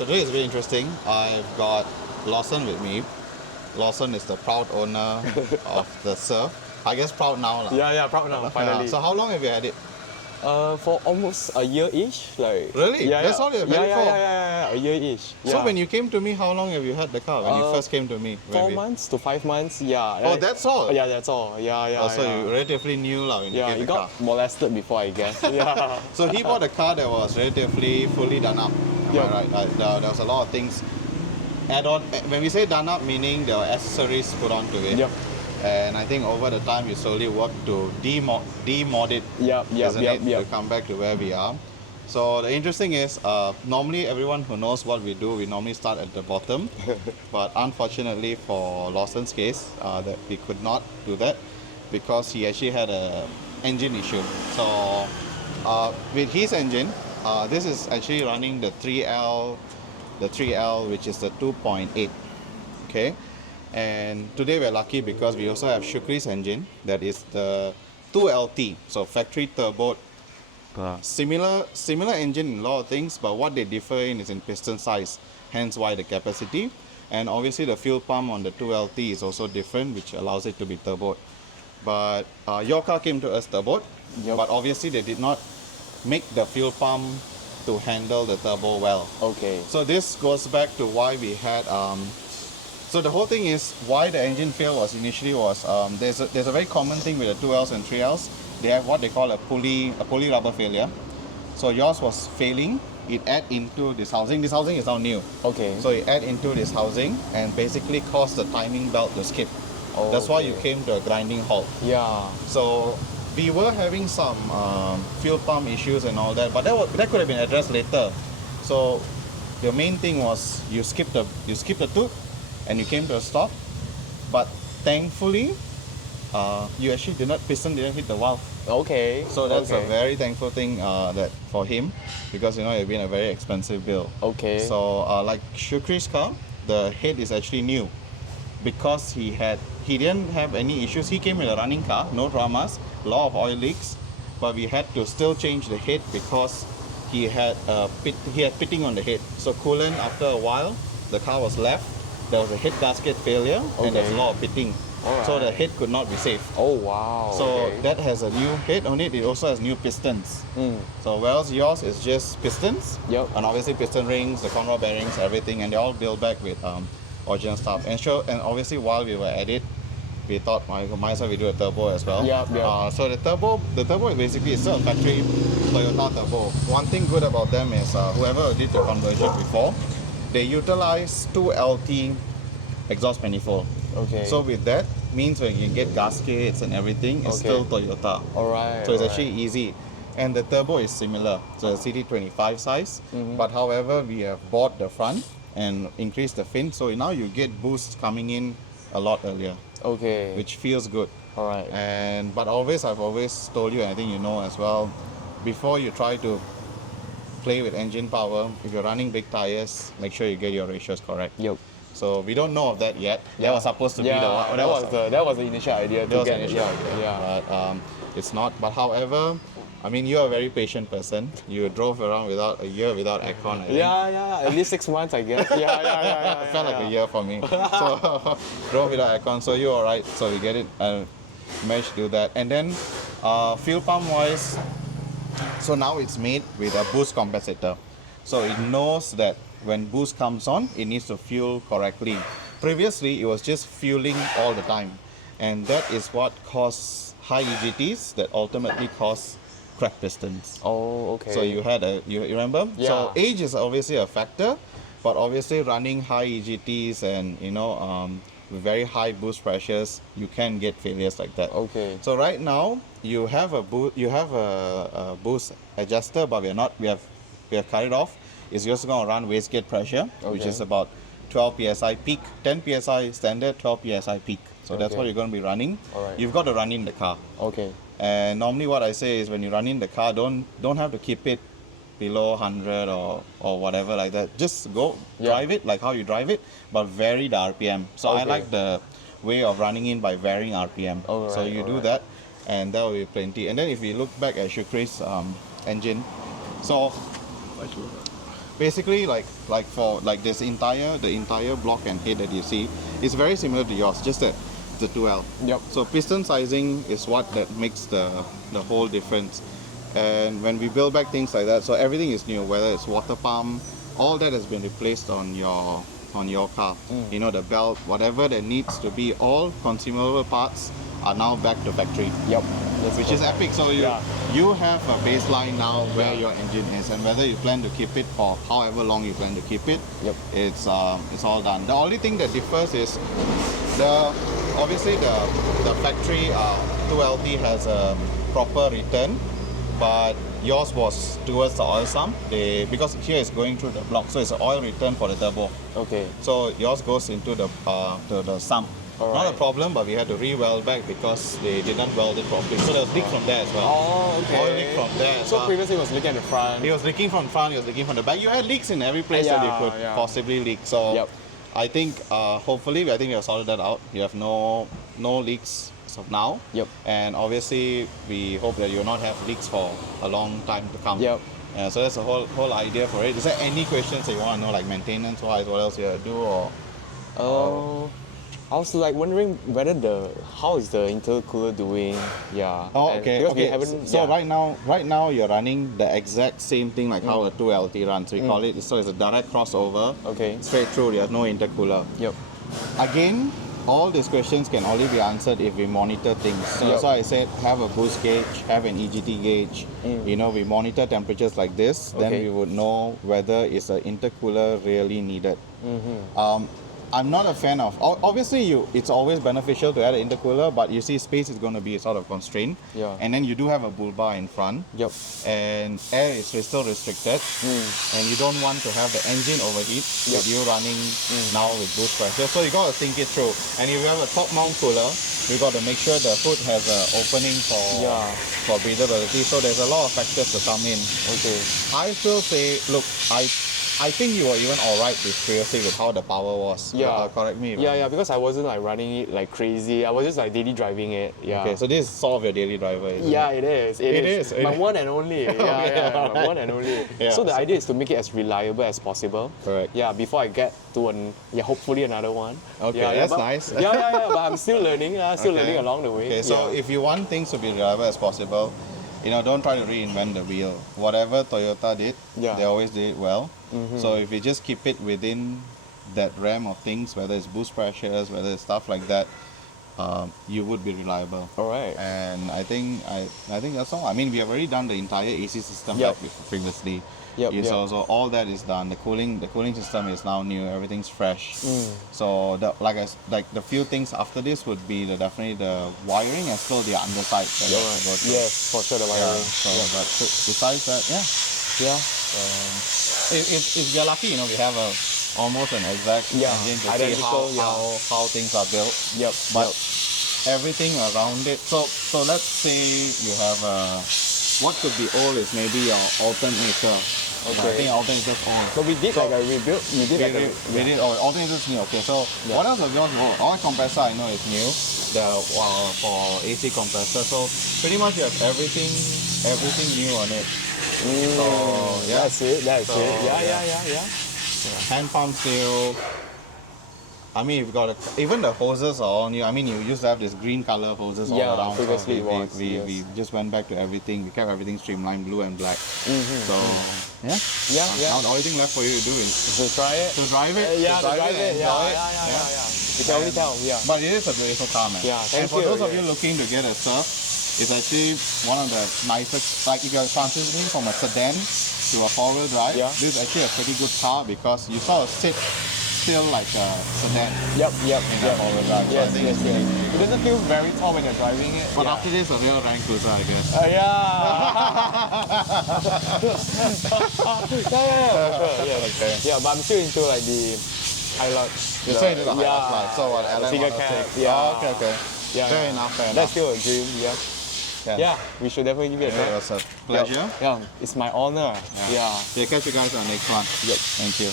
So today is very interesting. I've got Lawson with me. Lawson is the proud owner of the Surf. I guess proud now. Yeah, proud now, finally. So how long have you had it? For almost a year-ish. Really? That's all you've had it for? Yeah, a year-ish. Yeah. So when you came to me, how long have you had the car? When you first came to me? 4 months to 5 months, yeah. Oh, that's all? Yeah, that's all. Yeah. So you relatively new when you Yeah, came he the car. got molested before, I guess. Yeah. So he bought a car that was relatively fully done up. Am I right? There was a lot of things add-on. When we say done up, meaning there were accessories put onto it. Yep. And I think over the time you slowly work to demod it, to come back to where we are. So the interesting is, normally everyone who knows what we do, we normally start at the bottom. But unfortunately for Lawson's case, that we could not do that because he actually had an engine issue. So with his engine, this is actually running the 3L, which is the 2.8. Okay. And today we're lucky because we also have Shukri's engine, that is the 2LT, so factory turbo. Similar engine in a lot of things, but what they differ in is in piston size, hence why the capacity. And obviously the fuel pump on the 2LT is also different, which allows it to be turboed. But your car came to us turboed, but obviously they did not make the fuel pump to handle the turbo well. Okay. So this goes back to why we had so the whole thing is why the engine fail was initially there's a very common thing with the 2Ls and 3Ls. They have what they call a pulley rubber failure. So yours was failing. It add into this housing. This housing is now new. Okay. So it add into this housing and basically caused the timing belt to skip. Oh, That's why you came to a grinding halt. Yeah. So we were having some fuel pump issues and all that, but that could have been addressed later. So the main thing was you skipped the tooth and you came to a stop, but thankfully you actually piston didn't hit the valve. Okay. So that's a very thankful thing that for him, because it's been a very expensive bill. Okay. So like Shukri's car, the head is actually new because he didn't have any issues. He came with a running car, no dramas, a lot of oil leaks, but we had to still change the head because he had pitting on the head. So coolant, after a while, the car was left. There was a head gasket failure and there's a lot of pitting. Right. So the head could not be saved. Oh wow. So that has a new head on it. It also has new pistons. So whereas yours is just pistons. Yep. And obviously piston rings, the conroll bearings, everything, and they all built back with original stuff. And obviously while we were at it, we thought might as well we do a turbo as well. So the turbo is basically still a factory Toyota turbo. One thing good about them is whoever did the conversion before, they utilize 2LT exhaust manifold. Okay. So with that, means when you get gaskets and everything, it's still Toyota. Alright. So it's actually easy. And the turbo is similar. So it's CD25 size. But however, we have bought the front and increased the fin. So now you get boosts coming in a lot earlier. Okay. Which feels good. Alright. But I've always told you, and I think you know as well, before you try to play with engine power, if you're running big tires, make sure you get your ratios correct. Yep. So we don't know of that yet. That was supposed to be the one. That was the initial idea to get it. Yeah. But it's not. But however, I mean, you're a very patient person. You drove around a year without aircon, I think. Yeah. At least 6 months, I guess. Yeah. It felt like a year for me. So drove without aircon. So you're alright. So we get it. Managed to do that. And then fuel pump wise, so now it's made with a boost compensator. So it knows that when boost comes on, it needs to fuel correctly. Previously, it was just fueling all the time. And that is what caused high EGTs that ultimately caused cracked pistons. Oh, okay. So you remember? Yeah. So age is obviously a factor, but obviously running high EGTs and with very high boost pressures, you can get failures like that. Okay. So right now you have a boost adjuster, but we have cut it off. It's just going to run wastegate pressure, which is about 12 psi peak, 10 psi standard, 12 psi peak. So that's what you're going to be running. Alright. You've got to run in the car. Okay. And normally what I say is when you run in the car, don't have to keep it below 100 or whatever like that. Just go drive it like how you drive it, but vary the RPM. So I like the way of running in by varying RPM. So you do that, and that will be plenty. And then if we look back at Shukri's engine, so basically like for like the entire block and head that you see is very similar to yours, just that the 2L. Yep. So piston sizing is what that makes the whole difference. And when we build back things like that, so everything is new, whether it's water pump, all that has been replaced on your car. You know, the belt, whatever that needs to be, all consumable parts are now back to factory. Yep. Which is epic. So you have a baseline now where your engine is, and whether you plan to keep it for however long you plan to keep it, it's all done. The only thing that differs is obviously the factory 2LT has a proper return, but yours was towards the oil sump. Because here it's going through the block, so it's an oil return for the turbo. Okay. So yours goes into the sump. Not a problem, but we had to re-weld back because they didn't weld it properly. So there was leak from there as well. Oh, okay. Oil leak from there. So previously it was leaking at the front. It was leaking from front, it was leaking from the back. You had leaks in every place that you could possibly leak. So I think hopefully we have sorted that out. You have no leaks as of now. Yep. And obviously we hope that you will not have leaks for a long time to come. Yep. So that's the whole idea for it. Is there any questions that you want to know, like maintenance wise, what else you have to do, or? I was like wondering how is the intercooler doing? Yeah. Oh, okay. So right now you're running the exact same thing like how a 2LT runs. We call it. So it's a direct crossover. Okay. Straight through. There's no intercooler. Yep. Again, all these questions can only be answered if we monitor things. So that's why I said have a boost gauge, have an EGT gauge. You know, we monitor temperatures like this. Then we would know whether is an intercooler really needed. I'm not a fan of, obviously it's always beneficial to add an intercooler, but you see space is going to be sort of constrained. And then you do have a bull bar in front. And air is still restricted. And you don't want to have the engine overheat with you running now with boost pressure. So you got to think it through. And if you have a top mount cooler, we got to make sure the hood has an opening for breathability. So there's a lot of factors to come in. I still say, look, I think you were even alright previously with how the power was. Correct me. Because I wasn't like running it like crazy. I was just like daily driving it. Okay, so this is sort of your daily driver, isn't it? It is. It is. My one and only. My one and only. So the idea is to make it as reliable as possible. Correct. Before I get to hopefully another one. Okay, that's nice. But I'm still learning. Still learning along the way. Okay, so if you want things to be reliable as possible, don't try to reinvent the wheel. Whatever Toyota did, they always did it well. So if you just keep it within that realm of things, whether it's boost pressures, whether it's stuff like that, you would be reliable. Alright. And I think that's all. I mean, we have already done the entire AC system previously. So all that is done. The cooling system is now new. Everything's fresh. So the few things after this would be definitely the wiring and still the underside. Yes, for sure the wiring. But besides that, if you're lucky, we have almost an exact engine to see how things are built. But everything around it. So let's say you have what could be old is maybe your alternator. I think alternator's old. So we did like a rebuild. We did alternator's new. Okay, so what else of yours old? Oil compressor I know is new. For AC compressor. So pretty much you have everything new on it. So that's it. Yeah. Hand pump still. I mean, you've got even the hoses are all new. I mean, you used to have this green color hoses all around. Previously we just went back to everything. We kept everything streamlined, blue and black. So now the only thing left for you to do is to try it. To drive it. To drive it. You can only tell. But it is a beautiful car, man. And for those of you looking to get a surf, it's actually one of the nicest. Like if you're transitioning from a sedan to a four-wheel drive, this is actually a pretty good car because you sort of sit still like a sedan. In a four-wheel drive. Yes. It doesn't feel very tall when you're driving it. But after this, a real rank cruiser, I guess. But I'm still into like the Hilux. You're still into the Hilux, so what? Single cab. Okay. Fair enough. That's still a dream. We should definitely give it a try. It was a pleasure. It's my honor. Catch you guys on the next one. Yep. Thank you.